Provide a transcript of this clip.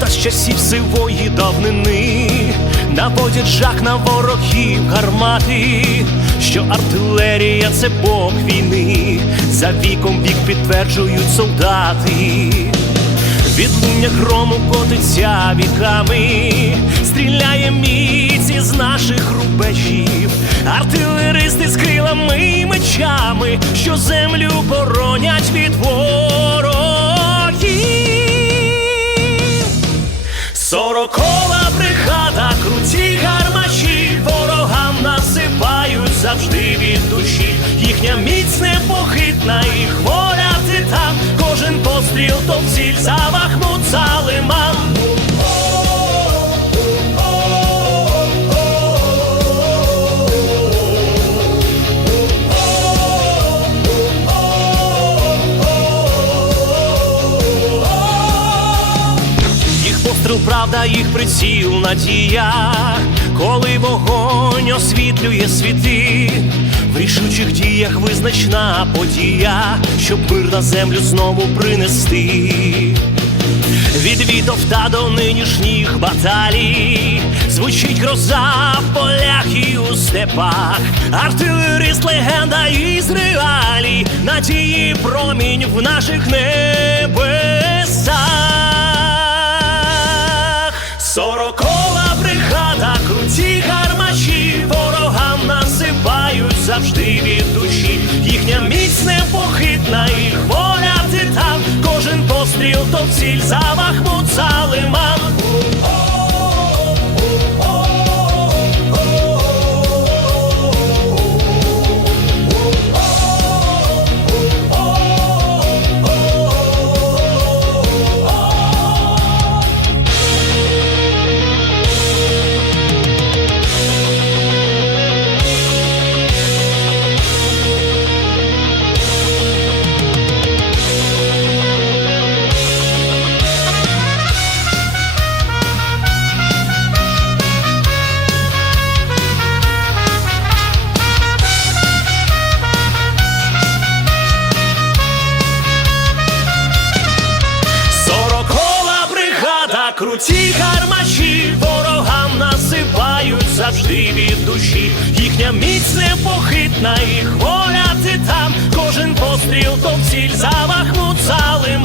та з часів сивої давнини наводять жах на ворогів гармати, що артилерія це бог війни, за віком вік підтверджують солдати. Відлуння грому котиться віками, стріляє міць із наших рубежів, артилеристи з крилами і мечами, що землю боронять від ворогів. Сорокова бригада, круті гармаші, ворогам насипають завжди від душі. Їхня міць непохитна, їх воля титан. Кожен постріл то ціль за правда, їх приціл надія, коли вогонь освітлює світи, в рішучих діях визначна подія, щоб мир на землю знову принести. Від вітовта до нинішніх баталій звучить гроза в полях і у степах, артилерист, легенда із реалій, надії промінь в наших небесах. Сорокова бригада, круті гармаші, ворогам насипають завжди від душі. Їхня міць непохитна, їх воля титан. Кожен постріл то ціль за Бахмут, за. Круті гармаші ворогам насипають завжди від душі. Їхня міць непохитна, їх воля ти там, кожен постріл то в ціль за бахмут залим.